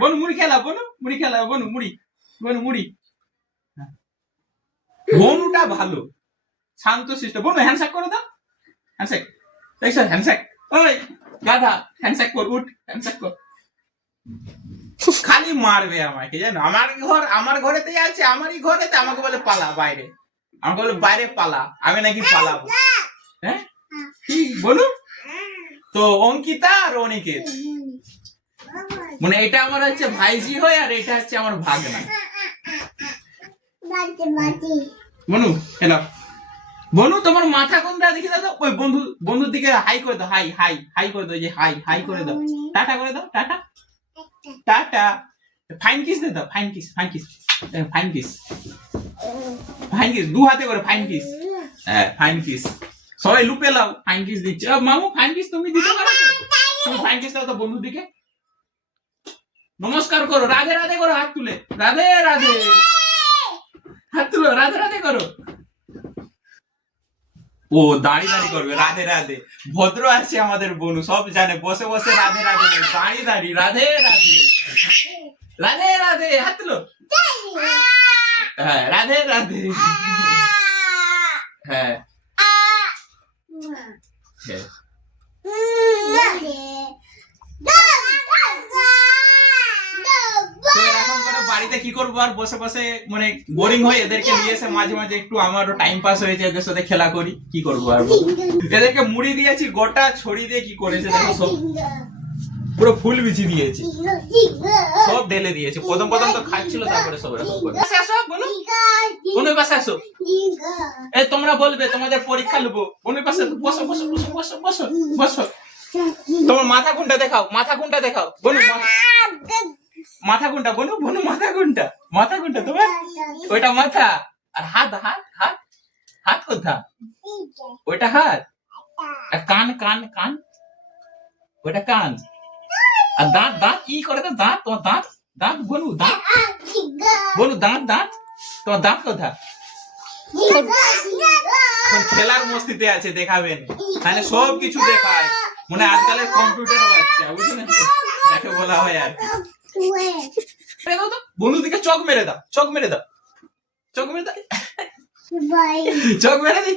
বনু মুড়ি খেলা, বনু মুড়ি খেলা, বনু মুড়ি, বনু মুড়ি। বনুটা ভালো, শান্ত শিষ্ট। বনু হ্যান্ডশেক করে দাও, হ্যান্ডশেক, দেখছো হ্যান্ডশেক। ওই গাধা, হ্যান্ডশেক কর, উঠ হ্যান্ডশেক কর। খালি মারবে আমাকে, জানো? আমার ঘরেতেই আছে, আমারই ঘরেতে আমাকে বলে পালা বাইরে, আমাকে বলে বাইরে পালা, আমি নাকি পালাবো। হ্যাঁ কি বলু? তো অঙ্কিতা আর অনিকেত, মানে এটা আমার হচ্ছে ভাইজি হয়, আর এটা হচ্ছে আমার ভাগনা। বনু হ্যালো, বনু তোমার মাথা কোনটা দেখে দাও। ওই বন্ধুর দিকে হাই করে দাও, হাই হাই হাই করে দাও, যে হাই হাই করে দাও, টাটা করে দাও, টাটা টাটা। ফাইন কিস দে দাও, fine kiss, fine kiss, fine kiss, fine kiss, দু হাতে করে ফাইন কিস। হ্যাঁ ফাইন কিস, সবাই লুপে লাও, ফাইন কিস দিচ্ছে। মামু ফাইন কিস তুমি দিতে পারো তো? তুমি ফাইন কিস দাও তো বন্ধুর দিকে। নমস্কার করো, রাধে রাধে করো, হাত তুলে রাধে রাধে, হাত তুলো, রাধে রাধে করো। ও দাঁড়িয়ে দাঁড়িয়ে করবে রাধে রাধে, ভদ্র আছে আমাদের বনু, সব জানে, বসে বসে রাধে রাধে, দাঁড়িয়ে দাঁড়িয়ে রাধে রাধে, রাধে রাধে, হাত তুলো। হ্যাঁ রাধে রাধে, হ্যাঁ বাড়িতে কি করবো আর, বসে বসে মানে বোরিং হয়, এদেরকে নিয়ে এসে মাঝে মাঝে একটু আমারও টাইম পাস হয়েছে, এদের সাথে খেলা করি, কি করবো আর। এদেরকে মুড়ি দিয়েছি গোটা, ছড়ি দিয়ে কি করেছে দেখো, সব পুরো ফুল বিছি দিয়েছি, সব ঢেলে দিয়েছে। প্রথম প্রথম তো খাচ্ছিল, তারপরে সব এরকম করে। আসো বলো, বনুর পাশে আসো। এই তোমরা বলবে তোমাদের পরীক্ষা নেবো, বনুর পাশে বসো বসো বসো বসো বসো বসো। তোমার মাথা কোনটা দেখাও, মাথা কোনটা দেখাও বনু, মাথা কোনটা বনু, বনু মাথা কোনটা, মাথা কোনটা তোমার? ওইটা মাথা। আর হাত, হাত হাত হাত কোথা? ওইটা হাত। আর কান, কান কান, ওইটা কান। আর দাঁত, দাঁত কি করে দাও, দাঁত, তোমার দাঁত, দাঁত বনু, দাঁত বনু, দাঁত, দাঁত তোমার দাঁত কোথা? খেলার মস্তিতে আছে, দেখাবেন তাহলে সব কিছু দেখায়, মানে আজকালের কম্পিউটার বাচ্চা, বুঝলেন, যাকে বলা হয় আর কি। বন্ধু দিকে চোখ মেরে দাও, চোখ মেরে দাও, চোখ মেরে দাও, চোখ মেরে দিচ্ছি।